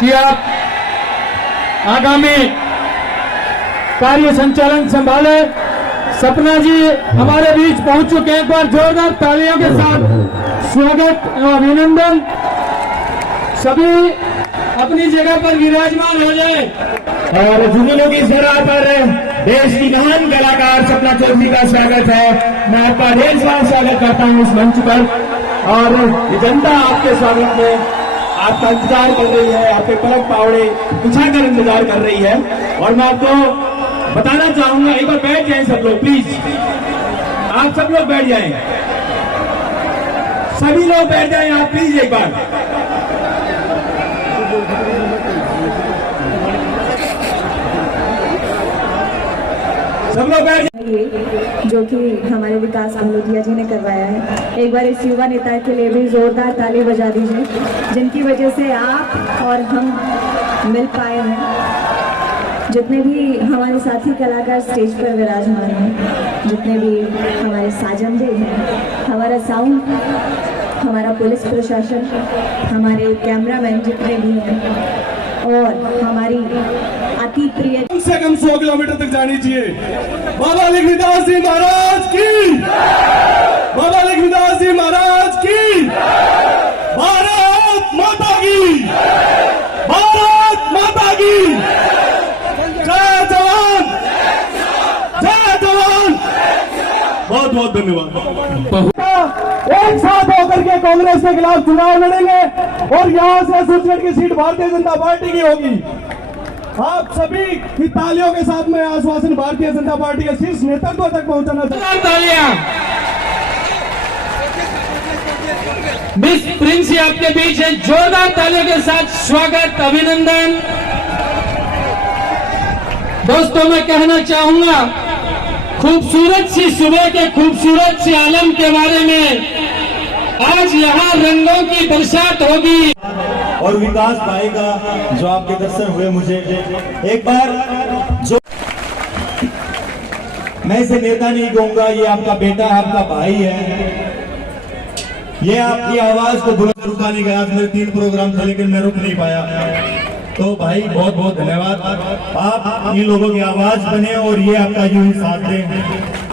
कि आप आगामी कार्य संचालन संभाले। सपना जी हमारे बीच पहुंच चुके हैं, एक बार जोरदार तालियों के साथ स्वागत एवं अभिनंदन। सभी अपनी जगह पर विराजमान हो जाए। और जुगनों की जगह पर देश की महान कलाकार सपना चौधरी का स्वागत है। मैं आपका ढेर सारा स्वागत करता हूं इस मंच पर। और जनता आपके स्वागत में आपका इंतजार कर रही है, आपके पलक पावड़े बिछाकर इंतजार कर रही है। और मैं आपको बताना चाहूंगा, एक बार बैठ जाएं सब लोग, प्लीज आप सब लोग बैठ जाएं, सभी लोग बैठ जाएं आप प्लीज एक बार। सब लोग बैठ जो कि हमारे विकास भालोटिया जी ने करवाया है। एक बार इस युवा नेता के लिए भी जोरदार ताली बजा दीजिए, जिनकी वजह से आप और हम मिल पाए हैं। जितने भी हमारे साथी कलाकार स्टेज पर विराजमान हैं, जितने भी हमारे साजंदे हैं, हमारा साउंड, हमारा पुलिस प्रशासन, हमारे कैमरामैन जितने भी हैं, और हमारी अति प्रिय कम से कम 100 किलोमीटर तक जानी चाहिए। बाबा लक्ष्मीदास जी महाराज की, बाबा लक्ष्मीदास जी महाराज की, भारत माता की, भारत माता की। जय जवान, जय जवान। बहुत बहुत धन्यवाद। एक साथ होकर के कांग्रेस के खिलाफ चुनाव लड़ेंगे और यहां से सूरजगढ़ की सीट भारतीय जनता पार्टी की होगी। आप सभी की तालियों के साथ में आश्वासन भारतीय जनता पार्टी के शीर्ष नेतृत्व तक पहुंचाना चाहता हूं। मिस प्रिंस आपके बीच है, जोरदार तालियों के साथ स्वागत अभिनंदन। दोस्तों मैं कहना चाहूंगा, खूबसूरत सी सुबह के खूबसूरत से आलम के बारे में, आज यहाँ रंगों की बरसात होगी और विकास पाएगा। जो आपके दर्शन हुए मुझे एक बार, जो मैं इसे नेता नहीं कहूंगा, ये आपका बेटा, आपका भाई है। ये आपकी आवाज को बुलंद रुका नहीं गया। मेरे 3 प्रोग्राम थे लेकिन मैं रुक नहीं पाया। तो भाई बहुत बहुत धन्यवाद। आप इन लोगों की आवाज बने और ये आपका यूं ही साथ दें।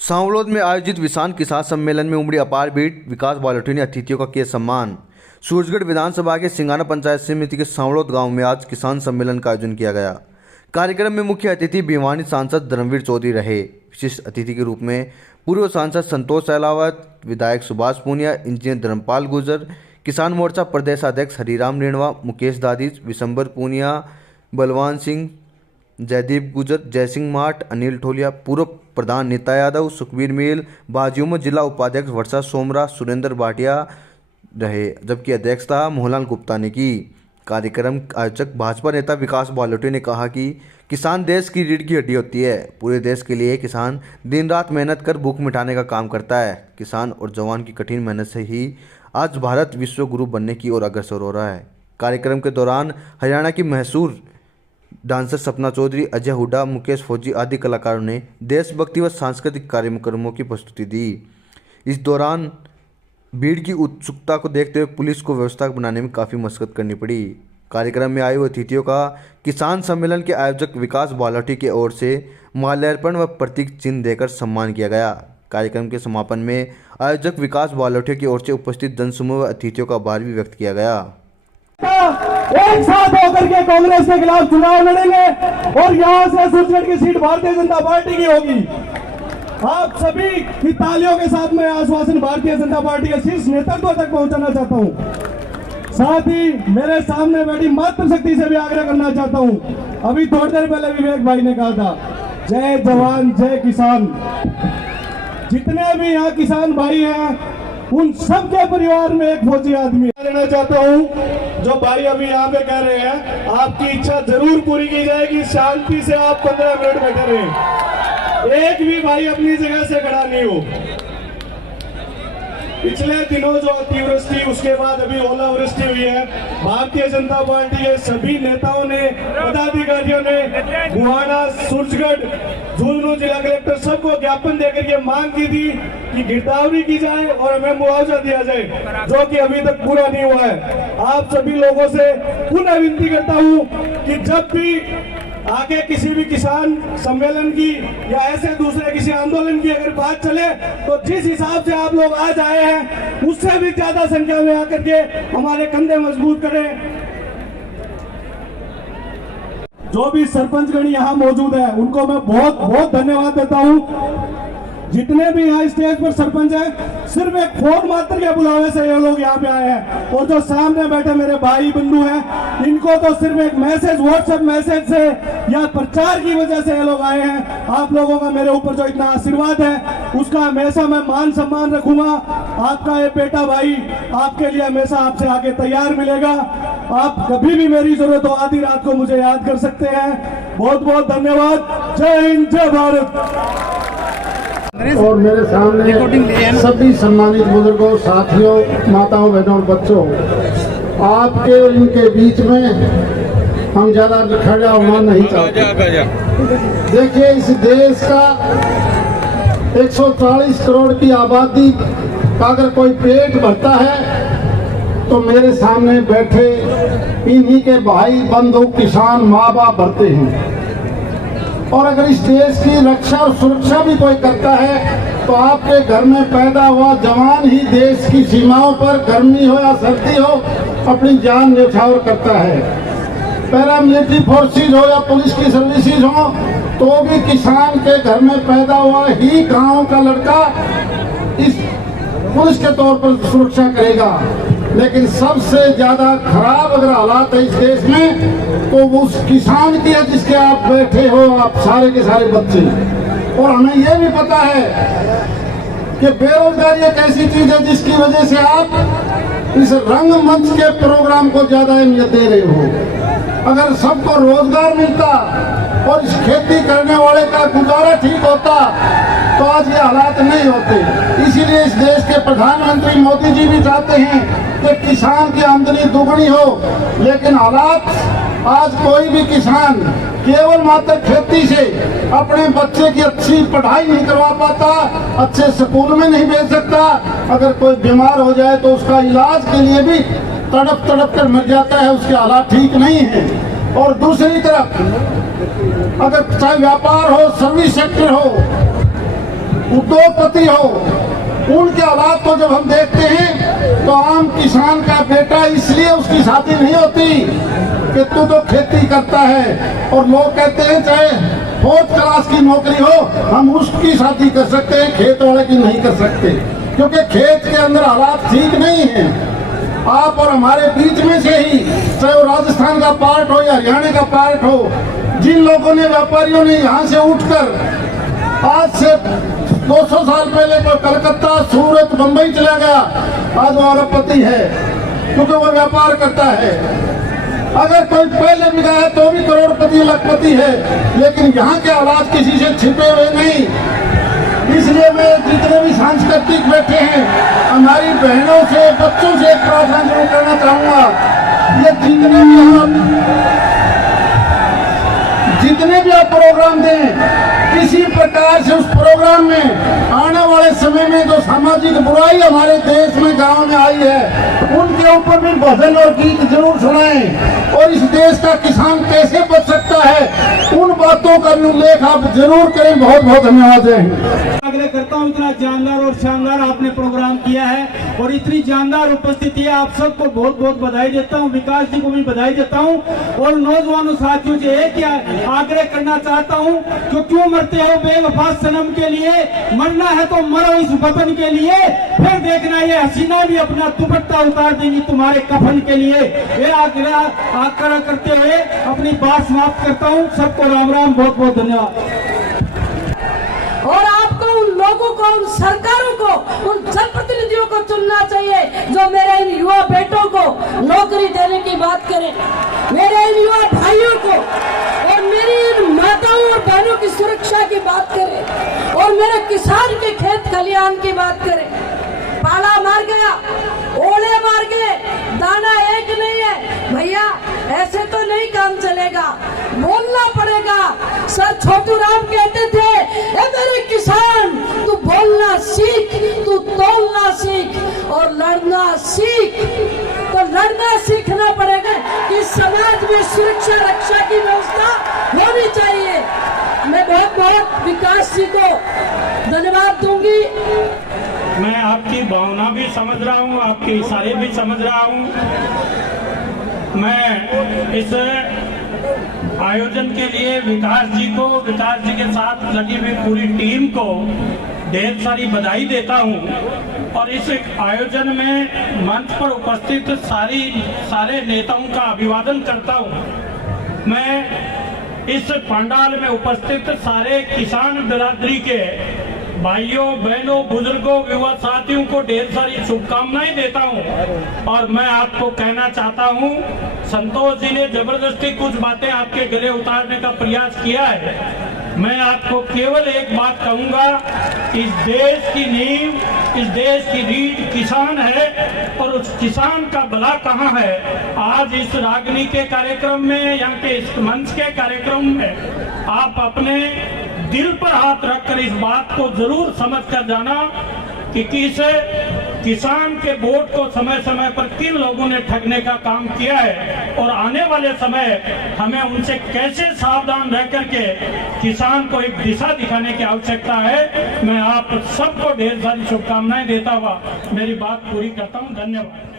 सांवलोद में आयोजित किसान सम्मेलन में उमड़ी अपार भीड़। विकास भालोटिया ने अतिथियों का किया सम्मान। सूरजगढ़ विधानसभा के सिंगाना पंचायत समिति के सांवलोद गांव में आज किसान सम्मेलन का आयोजन किया गया। कार्यक्रम में मुख्य अतिथि भिवानी सांसद धर्मवीर चौधरी रहे। विशिष्ट अतिथि के रूप में पूर्व सांसद संतोष सहलावत, विधायक सुभाष पूनिया, इंजीनियर धर्मपाल गुर्जर, किसान मोर्चा प्रदेश अध्यक्ष हरिराम रेणवा, मुकेश दादीज, विशंबर पूनिया, बलवान सिंह, जयदीप गुजर, जयसिंह माठ, अनिल ठोलिया, पूर्व प्रधान नीता यादव, सुखबीर मील, बाजियों जिला उपाध्यक्ष वर्षा सोमरा, सुरेंद्र भाटिया रहे, जबकि अध्यक्षता मोहनलाल गुप्ता ने की। कार्यक्रम आयोजक भाजपा नेता विकास भालोटिया ने कहा कि किसान देश की रीढ़ की हड्डी होती है। पूरे देश के लिए किसान दिन रात मेहनत कर भूख मिटाने का काम करता है। किसान और जवान की कठिन मेहनत से ही आज भारत विश्व गुरु बनने की ओर अग्रसर हो रहा है। कार्यक्रम के दौरान हरियाणा की मशहूर डांसर सपना चौधरी, अजय हुड्डा, मुकेश फौजी आदि कलाकारों ने देशभक्ति व सांस्कृतिक कार्यक्रमों की प्रस्तुति दी। इस दौरान भीड़ की उत्सुकता को देखते हुए पुलिस को व्यवस्था बनाने में काफ़ी मशक्कत करनी पड़ी। कार्यक्रम में आए हुए अतिथियों का किसान सम्मेलन के आयोजक विकास भालोटिया की ओर से माल्यार्पण व प्रतीक चिन्ह देकर सम्मान किया गया। कार्यक्रम के समापन में आयोजक विकास भालोटिया की ओर से उपस्थित जनसमूह व अतिथियों का आभार भी व्यक्त किया गया। एक साथ होकर के कांग्रेस के खिलाफ चुनाव लड़ेंगे और यहां से सूरजगढ़ की सीट भारतीय जनता पार्टी की होगी। आप सभी की तालियों के साथ में आश्वासन भारतीय जनता पार्टी के शीर्ष नेतृत्व तक पहुंचाना चाहता हूं। साथ ही मेरे सामने बैठी मातृशक्ति से भी आग्रह करना चाहता हूं। अभी थोड़ी देर पहले विवेक भाई ने कहा था, जय जवान जय किसान। जितने भी यहाँ किसान भाई हैं, उन सबके परिवार में एक फौजी आदमी लेना चाहता हूं। जो भाई अभी यहाँ पे कह रहे हैं, आपकी इच्छा जरूर पूरी की जाएगी। शांति से आप 15 मिनट बैठे रहे, एक भी भाई अपनी जगह से खड़ा नहीं हो। पिछले दिनों जो अतिवृष्टि, उसके बाद अभी ओलावृष्टि हुई है, भारतीय जनता पार्टी के सभी नेताओं ने, पदाधिकारियों ने बुहाना, सूरजगढ़, झुंझुनू जिला कलेक्टर सबको ज्ञापन देकर ये मांग की थी कि गिरदावरी की जाए और हमें मुआवजा दिया जाए, जो कि अभी तक पूरा नहीं हुआ है। आप सभी लोगों से पुनः विनती करता हूं कि जब भी आगे किसी भी किसान सम्मेलन की या ऐसे दूसरे किसी आंदोलन की अगर बात चले, तो जिस हिसाब से आप लोग आज आए हैं उससे भी ज्यादा संख्या में आकर के हमारे कंधे मजबूत करें। जो भी सरपंचगण यहाँ मौजूद है उनको मैं बहुत बहुत धन्यवाद देता हूँ। जितने भी यहाँ स्टेज पर सरपंच हैं, सिर्फ एक फोन मात्र के बुलावे से ये लोग यहाँ पे आए हैं। और जो सामने बैठे मेरे भाई बंधु हैं, इनको तो सिर्फ एक मैसेज, व्हाट्सएप मैसेज से या प्रचार की वजह से ये लोग आए हैं। आप लोगों का मेरे ऊपर जो इतना आशीर्वाद है उसका हमेशा मैं मान सम्मान रखूंगा। आपका ये बेटा भाई आपके लिए हमेशा आपसे आगे तैयार मिलेगा। आप कभी भी मेरी जरूरत हो आधी रात को मुझे याद कर सकते हैं। बहुत बहुत धन्यवाद। जय हिंद, जय भारत। और मेरे सामने सभी सम्मानित बुजुर्गों, साथियों, माताओं, बहनों और बच्चों, आपके और इनके बीच में हम ज्यादा खड़ा होना नहीं चाहते। देखिए, इस देश का 140 करोड़ की आबादी का अगर कोई पेट भरता है तो मेरे सामने बैठे इन्हीं के भाई बंधु किसान माँ बाप भरते हैं। और अगर इस देश की रक्षा और सुरक्षा भी कोई करता है तो आपके घर में पैदा हुआ जवान ही देश की सीमाओं पर गर्मी हो या सर्दी हो अपनी जान न्यौछावर करता है। पैरामिलिट्री फोर्सेज हो या पुलिस की सर्विसेज हो, तो भी किसान के घर में पैदा हुआ ही गांव का लड़का इस पुलिस के तौर पर सुरक्षा करेगा। लेकिन सबसे ज्यादा खराब अगर हालात है इस देश में तो वो उस किसान की है जिसके आप बैठे हो, आप सारे के सारे बच्चे। और हमें ये भी पता है कि बेरोजगारी एक ऐसी चीज है जिसकी वजह से आप इस रंगमंच के प्रोग्राम को ज्यादा अहमियत दे रहे हो। अगर सबको रोजगार मिलता और इस खेती करने वाले का गुजारा ठीक होता तो आज ये हालात नहीं होते। इसीलिए इस देश के प्रधानमंत्री मोदी जी भी चाहते हैं कि किसान की आमदनी दुगनी हो। लेकिन हालात, आज कोई भी किसान केवल मात्र खेती से अपने बच्चे की अच्छी पढ़ाई नहीं करवा पाता, अच्छे स्कूल में नहीं भेज सकता। अगर कोई बीमार हो जाए तो उसका इलाज के लिए भी तड़प तड़प कर मर जाता है, उसके हालात ठीक नहीं है। और दूसरी तरफ अगर चाहे व्यापार हो, सर्विस सेक्टर हो, उद्योगपति हो, उनके हालात को जब हम देखते हैं तो आम किसान का बेटा इसलिए उसकी शादी नहीं होती कि तू तो खेती करता है। और लोग कहते हैं चाहे 4th क्लास की नौकरी हो हम उसकी शादी कर सकते हैं, खेत वाले की नहीं कर सकते, क्योंकि खेत के अंदर हालात ठीक नहीं है। आप और हमारे बीच में से ही, चाहे वो राजस्थान का पार्ट हो या हरियाणा का पार्ट हो, जिन लोगों ने, व्यापारियों ने यहाँ से उठकर आज से 200 साल पहले वो कलकत्ता, सूरत, बंबई चला गया, आज वो अरबपति है क्योंकि वो व्यापार करता है। अगर कोई पहले भी गया है तो भी करोड़पति, लखपति है। लेकिन यहाँ के हालात किसी से छिपे हुए नहीं। इसलिए मैं जितने भी सांस्कृतिक बैठे हैं, हमारी बहनों से, बच्चों से एक प्रार्थना जरूर करना चाहूंगा। ये जितने भी आप प्रोग्राम दें, किसी प्रकार से उस प्रोग्राम में आने वाले समय में जो सामाजिक बुराई हमारे देश में, गांव में आई है, उनके ऊपर भी भजन और गीत जरूर सुनाएं। और इस देश का किसान कैसे बच सकता है, उन बातों का भी उल्लेख आप जरूर करें। बहुत बहुत धन्यवाद है। आग्रह करता हूँ, इतना जानदार और शानदार आपने प्रोग्राम किया है और इतनी जानदार उपस्थिति है, आप सबको बहुत बहुत बधाई देता हूँ। विकास जी को भी बधाई देता हूँ। और नौजवानों साथियों से एक आग्रह करना चाहता हूँ, जो क्यों मरते हो बेवफा सनम के लिए, मरना है तो मरो इस वतन के लिए, फिर देखना ये हसीना भी अपना दुपट्टा उतार देंगी तुम्हारे कफन के लिए। ये आग्रह करते हुए अपनी बात समाप्त करता हूँ। सबको राम राम, बहुत बहुत धन्यवाद। और आपको, उन लोगों को, उन सरकारों को, उन जनप्रतिनिधियों को चुनना चाहिए जो मेरे इन युवा बेटों को नौकरी देने की बात करें, मेरे इन युवा भाइयों को और मेरी इन माताओं और बहनों की सुरक्षा की बात करें और मेरे किसान के खेत खलिहान की बात करें। पाला मार गया, ओले मार गए, दाना एक नहीं है भैया, ऐसे तो नहीं काम चलेगा, बोलना पड़ेगा। सर छोटू राम कहते थे, ए मेरे किसान तू बोल बोलना सीख, तू तोलना सीख और लड़ना सीख। तो लड़ना सीखना पड़ेगा कि समाज में सुरक्षा रक्षा की व्यवस्था होनी चाहिए। मैं बहुत बहुत विकास जी को धन्यवाद दूंगी। मैं आपकी भावना भी समझ रहा हूँ, आपके इशारे भी समझ रहा हूँ। मैं इस आयोजन के लिए विकास जी के साथ लगी हुई पूरी टीम को ढेर सारी बधाई देता हूँ और इस आयोजन में मंच पर उपस्थित सारे नेताओं का अभिवादन करता हूँ। मैं इस पंडाल में उपस्थित सारे किसान बिरादरी के भाइयों बहनों बुजुर्गों युवा साथियों को ढेर सारी शुभकामनाएं देता हूं और मैं आपको कहना चाहता हूं, संतोष जी ने जबरदस्ती कुछ बातें आपके गले उतारने का प्रयास किया है। मैं आपको केवल एक बात कहूंगा, इस देश की नींव, इस देश की रीढ़ किसान है और उस किसान का भला कहाँ है। आज इस रागनी के कार्यक्रम में, यहाँ के इस मंच के कार्यक्रम में आप अपने दिल पर हाथ रखकर इस बात को जरूर समझ कर जाना कि किस किसान के वोट को समय समय पर किन लोगों ने ठगने का काम किया है और आने वाले समय हमें उनसे कैसे सावधान रह करके किसान को एक दिशा दिखाने की आवश्यकता है। मैं आप सबको ढेर सारी शुभकामनाएं देता हुआ मेरी बात पूरी करता हूं। धन्यवाद।